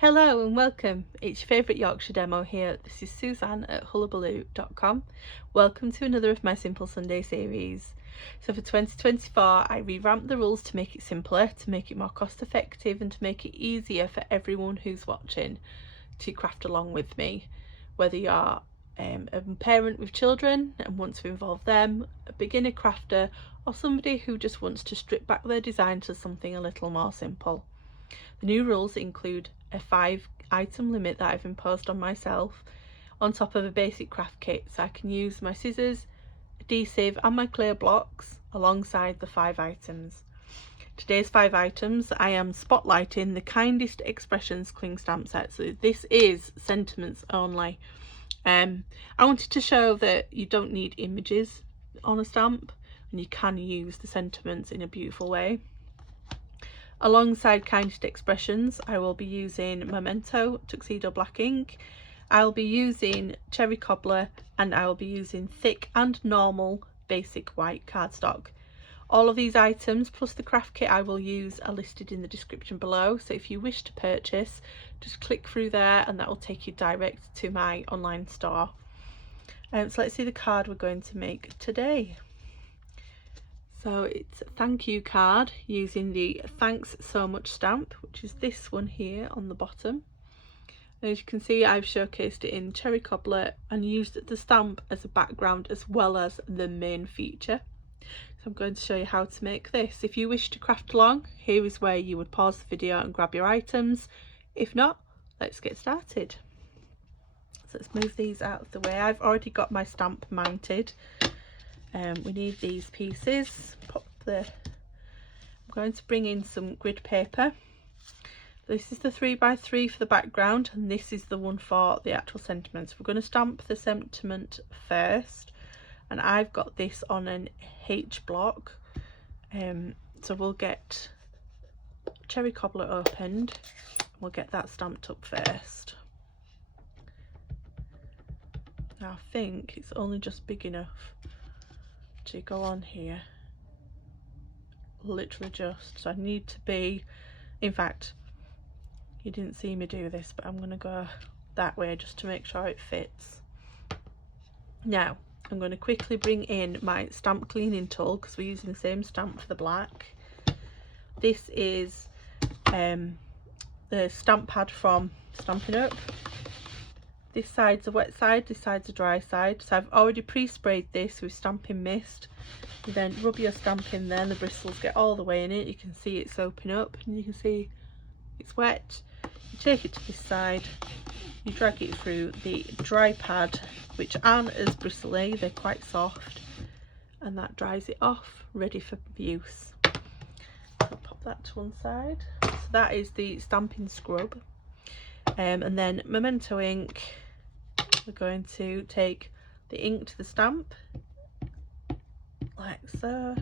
Hello and welcome. It's your favourite Yorkshire demo here. This is Suzanne at Hullahbaloo.com. Welcome to another of my Simple Sunday series. So for 2024 I revamped the rules to make it simpler, to make it more cost effective and to make it easier for everyone who's watching to craft along with me. Whether you're a parent with children and want to involve them, a beginner crafter, or somebody who just wants to strip back their design to something a little more simple. The new rules include a 5-item limit that I've imposed on myself on top of a basic craft kit, so I can use my scissors, adhesive and my clear blocks alongside the 5 items. Today's 5 items, I am spotlighting the Kindest Expressions cling stamp set, so this is sentiments only. I wanted to show that you don't need images on a stamp and you can use the sentiments in a beautiful way. Alongside Kindest Expressions, I will be using Memento Tuxedo Black ink, I'll be using Cherry Cobbler, and I will be using thick and normal basic white cardstock. All of these items plus the craft kit I will use are listed in the description below, so if you wish to purchase, just click through there and that will take you direct to my online store. So let's see the card we're going to make today. So it's a thank you card using the thanks so much stamp, which is this one here on the bottom. And as you can see, I've showcased it in Cherry Cobbler and used the stamp as a background as well as the main feature. So I'm going to show you how to make this. If you wish to craft along, here is where you would pause the video and grab your items. If not, let's get started. So let's move these out of the way. I've already got my stamp mounted. We need these pieces. I'm going to bring in some grid paper. This is the 3x3 for the background and this is the one for the actual sentiments. We're going to stamp the sentiment first and I've got this on an H block. So we'll get Cherry Cobbler opened. We'll get that stamped up first. Now I think it's only just big enough to go on here, literally just, so I need to be, in fact you didn't see me do this, but I'm going to go that way just to make sure it fits. Now I'm going to quickly bring in my stamp cleaning tool because we're using the same stamp for the black. This is the stamp pad from Stampin' Up. This side's a wet side, this side's a dry side. So I've already pre-sprayed this with Stampin' Mist. You then rub your stamp in there and the bristles get all the way in it. You can see it soaping up and you can see it's wet. You take it to this side, you drag it through the dry pad, which aren't as bristly, they're quite soft, and that dries it off, ready for use. So pop that to one side. So that is the Stampin' Scrub. And then Memento ink, we're going to take the ink to the stamp like so.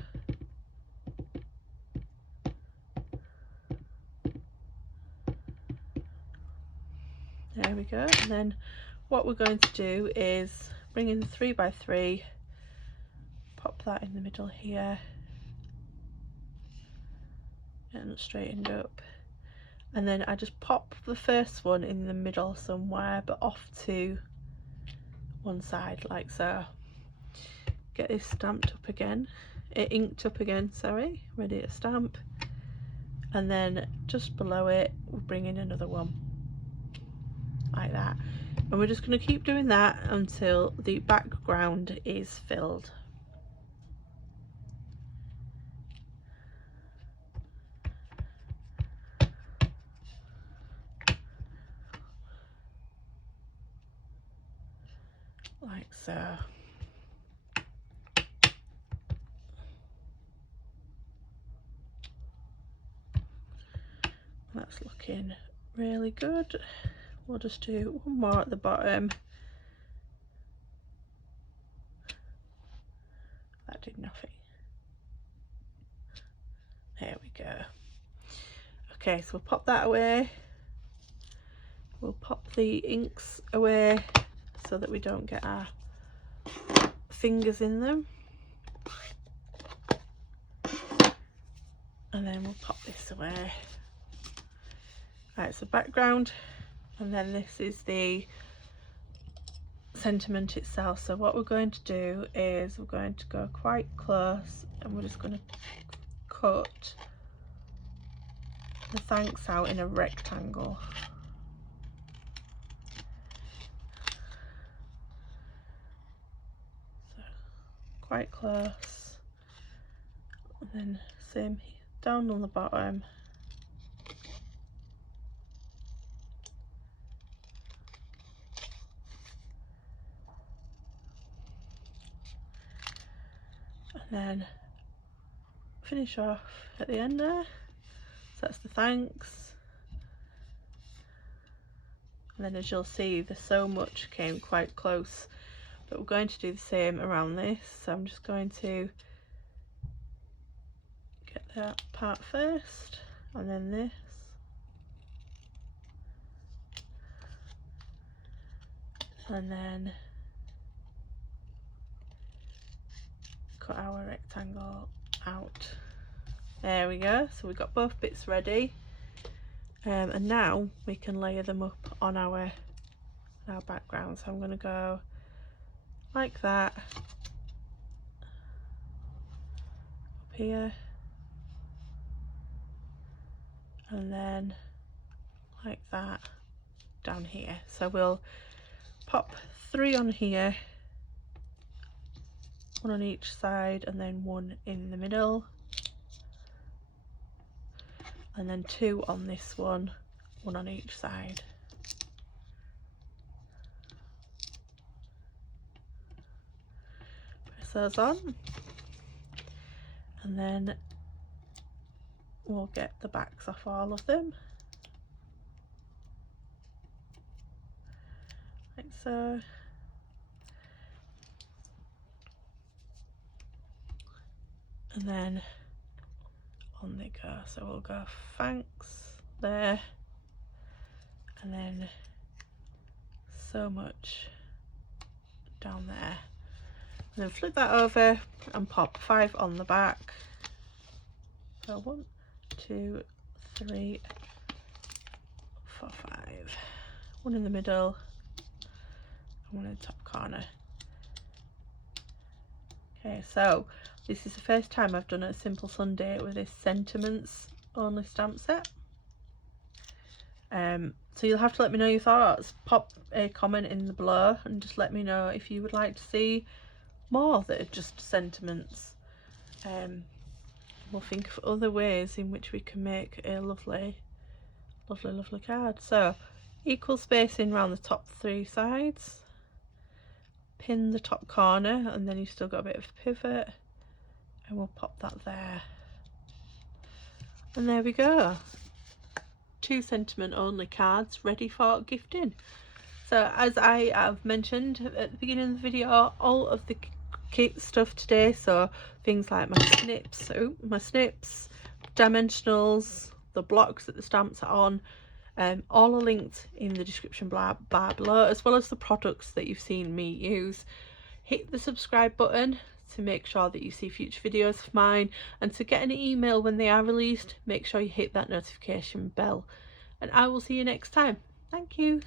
There we go. And then what we're going to do is bring in the 3x3, pop that in the middle here and straightened up. And then I just pop the first one in the middle somewhere, but off to one side like so. Get this stamped up again, inked up again, sorry, ready to stamp. And then just below it, we'll bring in another one like that. And we're just going to keep doing that until the background is filled. Like so. That's looking really good. We'll just do one more at the bottom. That did nothing. There we go. Okay, so we'll pop that away. We'll pop the inks away so that we don't get our fingers in them. And then we'll pop this away. That's the background, and then this is the sentiment itself. So what we're going to do is we're going to go quite close and we're just going to cut the thanks out in a rectangle. So quite close, and then same down on the bottom. And then finish off at the end there. So that's the thanks. And then as you'll see, the so much came quite close, but we're going to do the same around this. So I'm just going to get that part first, and then this. And then cut our rectangle out. There we go. So we've got both bits ready, and now we can layer them up on our background. So I'm going to go like that up here, and then like that down here. So we'll pop 3 on here, 1 on each side, and then 1 in the middle, and then 2 on this one, 1 on each side. Press those on, and then we'll get the backs off all of them, like so. And then on they go. So we'll go thanks there, and then so much down there, and then flip that over and pop 5 on the back. So 1, 2, 3, 4, 5, 1 in the middle, and 1 in the top corner. Okay, so this is the first time I've done a Simple Sunday with this sentiments only stamp set. So you'll have to let me know your thoughts. Pop a comment in the below and just let me know if you would like to see more that are just sentiments. We'll think of other ways in which we can make a lovely card. So equal spacing around the top 3 sides, pin the top corner, and then you've still got a bit of pivot, and we'll pop that there. And there we go, 2 sentiment only cards ready for gifting. So as I have mentioned at the beginning of the video, all of the kit stuff today, so things like my snips, dimensionals, the blocks that the stamps are on, all are linked in the description bar below, as well as the products that you've seen me use. Hit the subscribe button to make sure that you see future videos of mine, and to get an email when they are released, make sure you hit that notification bell, and I will see you next time. Thank you.